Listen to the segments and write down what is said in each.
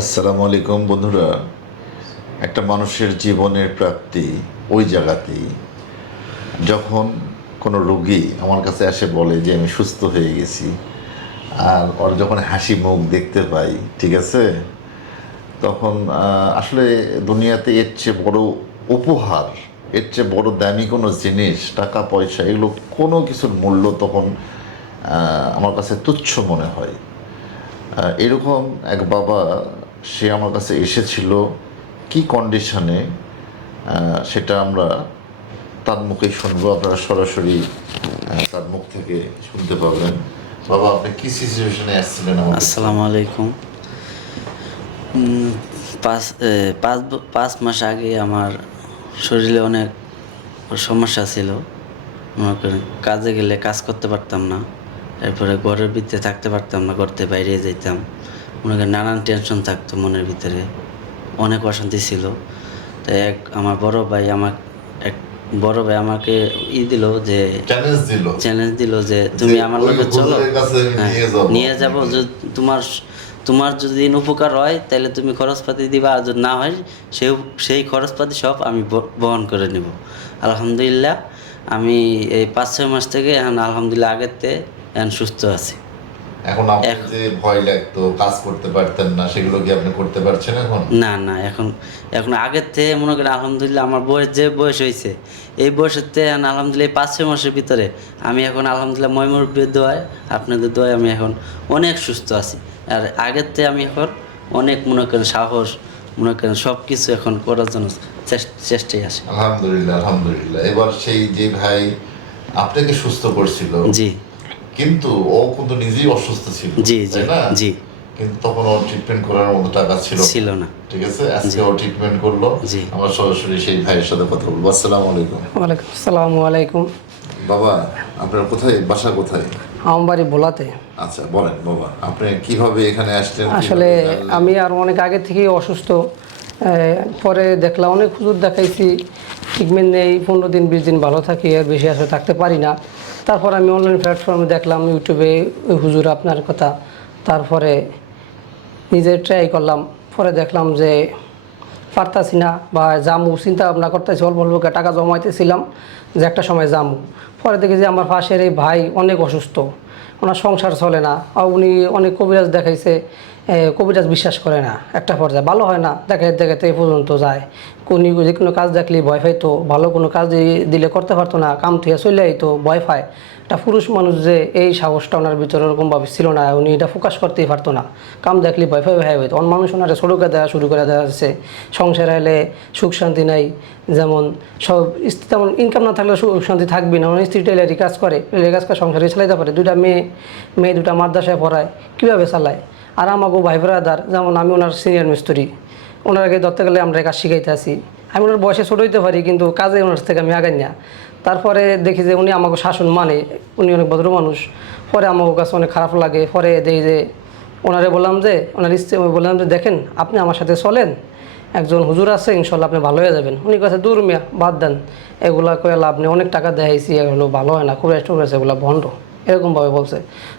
আসসালামু আলাইকুম বন্ধুরা। একটা মানুষের জীবনের প্রাপ্তি ওই জায়গাতেই। যখন কোনো রোগী আমার কাছে এসে বলে যে, আমি সুস্থ হয়ে গেছি। আর ওর যখন হাসি মুখ দেখতে পাই, ঠিক আছে? তখন আসলে দুনিয়াতে এর চেয়ে বড় উপহার, এর চেয়ে বড় দামি কোনো জিনিস, টাকা, পয়সা, এগুলো কোনো কিছুর মূল্য তখন আমার কাছে তুচ্ছ মনে হয়। এরকম এক বাবা সে আমার কাছে এসেছিল, কি কন্ডিশনে সেটা আমরা তার মুখেই শুনব। আপনারা সরাসরি তার মুখ থেকে শুনতে পাবেন। বাবা, আপনি কি সিচুয়েশনে আসছিলেন আসসালামু আলাইকুম। পাঁচ পাঁচ পাঁচ মাস আগে আমার শরীরে অনেক সমস্যা ছিল। মনে করেন, কাজে গেলে কাজ করতে পারতাম না। এরপরে ঘরের ভিতরে থাকতে পারতাম না করতে বাইরে যেতাম মনে করেন নানান টেনশন থাকতো মনের ভিতরে। অনেক অশান্তি ছিল। তাই এক আমার বড় ভাই আমার এক বড় ভাই আমাকে ই দিল যে চ্যালেঞ্জ দিল। যে তুমি আমার লগে চলো। হ্যাঁ, নিয়ে যাব। তোমার তোমার যদি উপকার হয় তাহলে তুমি খরচপাতি দিবা। আর যদি না হয় সেই সেই খরচপাতি সব আমি বহন করে নেব। আলহামদুলিল্লাহ আমি এই পাঁচ ছয় মাস থেকে এখন আলহামদুলিল্লাহ আগের থেকে এখন সুস্থ আছি। এখন আপনি যে ভয় লাগতো কাজ করতে পারতেন না সেগুলো কি আপনি করতে পারছেন এখন? না না এখন এখন আগের থেকে মনে করেন আলহামদুলিল্লাহ আমার বয়স যে বয়স হয়েছে এই বয়সের থেকে আলহামদুলিল্লাহ এই পাঁচ ছয় মাসের ভিতরে আমি এখন আলহামদুলিল্লাহ ময়মুরব্বীর দোয়ায় আপনাদের দোয়ায় আমি এখন অনেক সুস্থ আছি। আর আগের থেকে আমি এখন অনেক মনে করেন সাহস মনে করেন সব কিছু এখন করার জন্য চেষ্টায় আছি। আলহামদুলিল্লাহ আলহামদুলিল্লাহ। এবার সেই যে ভাই আপনাকে সুস্থ করছিল জি। কিন্তু ও কিন্তু নিজেই অসুস্থ ছিল জি জি জি। কিন্তু তখন ওর ট্রিটমেন্ট করার মতো টাকা ছিল ছিল না। ঠিক আছে? আজকে ও ট্রিটমেন্ট করল। জি। আমার সরাসরি সেই ভাইয়ের সাথে কথা বলব। আসসালামু আলাইকুম। ওয়ালাইকুম আসসালামু আলাইকুম। বাবা আপনার কোথায়? বাসা কোথায়? আমার বাড়ি ভোলাতে আচ্ছা বলেন বাবা আপনি কীভাবে এখানে আসলেন আসলে আমি আর অনেক আগে থেকেই অসুস্থ। পরে দেখলাম অনেক হুজুর দেখাইছি ট্রিটমেন্ট নেই পনেরো দিন বিশ দিন ভালো থাকি আর বেশি আসলে থাকতে পারি না। তারপর আমি অনলাইন প্ল্যাটফর্মে দেখলাম ইউটিউবে হুজুর, আপনার কথা। তারপরে নিজে ট্রাই করলাম। পরে দেখলাম যে, পারতাছি না বা জামু, চিন্তা ভাবনা করতেছি, অল্প অল্প টাকা জমাইতেছিলাম যে একটা সময় জামু। পরে দেখি যে, আমার পাশের এই ভাই অনেক অসুস্থ। ওনার সংসার চলে না। উনি অনেক কবিরাজ দেখাইছে কবিরাজ বিশ্বাস করে না একটা পর্যায়ে। ভালো হয় না দেখাতে দেখাতে এই পর্যন্ত যায়। কোনি যে কোনো কাজ দেখলে ভয় পাইতো, ভালো কোনো কাজ দিলে করতে পারতো না, কাম থেকে চলে আইতো, ভয় পায়। একটা পুরুষ মানুষ যে এই সাহসটা ওনার ভিতরে ওরকমভাবে ছিল না, উনি এটা ফোকাস করতেই পারতো না। কাম দেখলে ভয় পাই ভয় হইতো অন্য মানুষ ওনারা করে দেওয়া শুরু করে দেওয়া হচ্ছে সংসার এলে সুখ শান্তি নাই, যেমন সব স্ত্রী তেমন ইনকাম না থাকলে সুখ শান্তি থাকবে না। ওনার স্ত্রী টেলারি কাজ করে টেলারি কাজ করে সংসারে চালাইতে পারে, দুইটা মেয়ে মেয়ে দুটা মাদ্রাসায় পড়ায়, কীভাবে চালায়? আর আমাকেও ভাই ব্রাদার যেমন আমি ওনার সিনিয়র মিস্ত্রি ওনার আগে ধরতে গেলে আমরা কাজ শিখাইতে আসি। আমি ওনার বয়সে ছোটো হইতে পারি, কিন্তু কাজে ওনার থেকে আমি আগাই না। তারপরে দেখি যে উনি আমাকে শাসন মানে উনি অনেক ভদ্র মানুষ। পরে আমার কাছে অনেক খারাপ লাগে। পরে দেখি যে ওনারে বললাম যে, ওনার স্ত্রী বললাম যে, দেখেন, আপনি আমার সাথে চলেন। একজন হুজুর আছে, ইনশাল্লাহ আপনি ভালো হয়ে যাবেন। উনি কাছে দূর মিয়া, বাদ দেন। এগুলা করে লাভ নেই, অনেক টাকা দেখাইছি, এগুলো ভালো হয় না, খুব রেস্ট এগুলো বন্ধ। এরকমভাবে বলছে।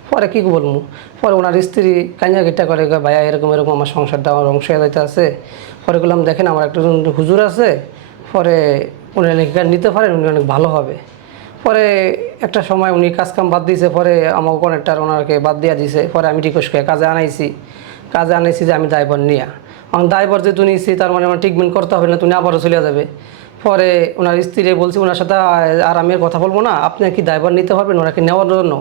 পরে কী বলব? পরে ওনার স্ত্রী কাঞ্জা গিটা করে ভাইয়া, এরকম এরকম আমার সংসারটা আমার অংশ যাইতে আছে পরে বললাম, দেখেন, আমার একটা হুজুর আছে। পরে উনি লেখা নিতে পারেন, উনি অনেক ভালো হবে। পরে একটা সময় উনি কাজ কাম বাদ দিয়েছে, পরে আমার কনেক্টার ওনাকে বাদ দিয়া দিয়েছে পরে আমি রিকোয়েস্ট করে কাজে আনাইছি। কাজে আনাইছি যে আমি দায়বর নিয়া। আমার দায়বর যেহেতু নিয়েছি তার মানে আমার ট্রিটমেন্ট করতে হবে, না তুমি আবারও চলে যাবে। পরে ওনার স্ত্রী বলছি, ওনার সাথে আর আমি কথা বলব না। আপনি কি ড্রাইভার নিতে পারবেন? ওনাকে নেওয়ার জন্য।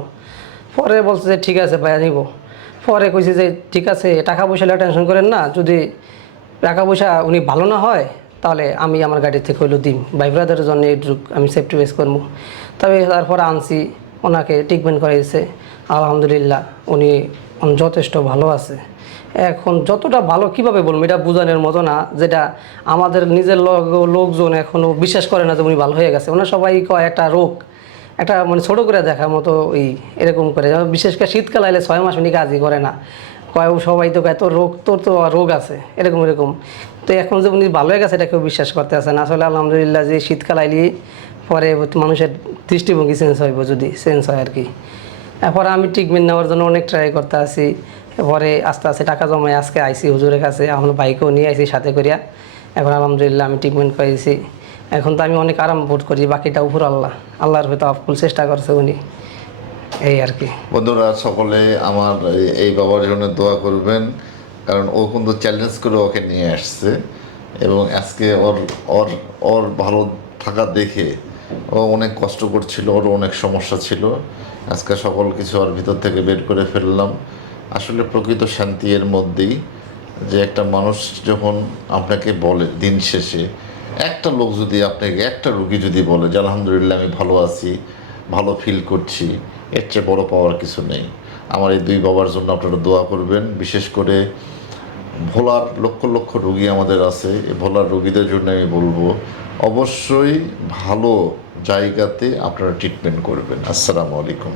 পরে বলছে যে, ঠিক আছে ভাইয়া, নিব। পরে কইছে যে, ঠিক আছে, টাকা পয়সা টেনশন করেন না। যদি টাকা পয়সা উনি ভালো না হয়, তাহলে আমি আমার গাড়ি থেকে হইল দিম ভাই ব্রাদারের জন্য এইটুক আমি সেফটি বেস করব। তবে তারপরে আনছি ওনাকে ট্রিটমেন্ট করাইছে। আলহামদুলিল্লাহ, উনি যথেষ্ট ভালো আছে। এখন যতটা ভালো, কীভাবে বলব? এটা বোঝানোর মতো না, যেটা আমাদের নিজের লোক- লোকজন এখনও বিশ্বাস করে না যে উনি ভালো হয়ে গেছে। ওনার সবাই কয়, একটা রোগ, একটা মানে ছোটো করে দেখার মতো ওই এরকম করে। বিশেষ করে শীতকাল আইলে ছয় মাস উনি কাজই করে না। কয়, ও সবাই তো তোর রোগ, তোর তো রোগ আছে। এরকম এরকম। তো এখন যে উনি ভালো হয়ে গেছে, এটা কেউ বিশ্বাস করতে আসে না। আসলে আলহামদুলিল্লাহ যে শীতকাল আইলি পরে মানুষের দৃষ্টিভঙ্গি চেঞ্জ হইব যদি চেঞ্জ হয় আর কি। এরপর আমি ট্রিটমেন্ট নেওয়ার জন্য অনেক ট্রাই করতে আছি পরে আস্তে আস্তে টাকা জমায়, আজকে আইসি হুজুরের কাছে আমার বাইকেও নিয়ে আইসি সাথে করিয়া। এখন আলহামদুলিল্লাহ আমি ট্রিটমেন্ট পাইছি। এখন তো আমি অনেক আরাম বোধ করি, বাকিটা উপর আল্লাহ। আল্লাহর হয়তো আফকুল চেষ্টা করছে উনি। এই আর কি। বন্ধুরা, সকলে আমার এই- বাবার জন্য দোয়া করবেন, কারণ ও কিন্তু চ্যালেঞ্জ করে ওকে নিয়ে আসছে। এবং আজকে ওর ওর ওর ভালো থাকা দেখে ও অনেক কষ্ট করছিল ওর অনেক সমস্যা ছিল। আজকে সকল কিছু ওর ভিতর থেকে বের করে ফেললাম। আসলে প্রকৃত শান্তি এর মধ্যেই যে একটা মানুষ যখন আপনাকে বলে দিন শেষে, একটা লোক যদি আপনাকে, একটা রুগী যদি বলে যে, আলহামদুলিল্লাহ, আমি ভালো আছি, ভালো ফিল করছি, এর চেয়ে বড় পাওয়ার কিছু নেই। আমার এই দুই বাবার জন্য আপনারা দোয়া করবেন। বিশেষ করে ভোলার লক্ষ লক্ষ রুগী আমাদের আছে। এই ভোলার রুগীদের জন্য আমি বলব, অবশ্যই ভালো জায়গাতে আপনারা ট্রিটমেন্ট করবেন। আসসালামু আলাইকুম।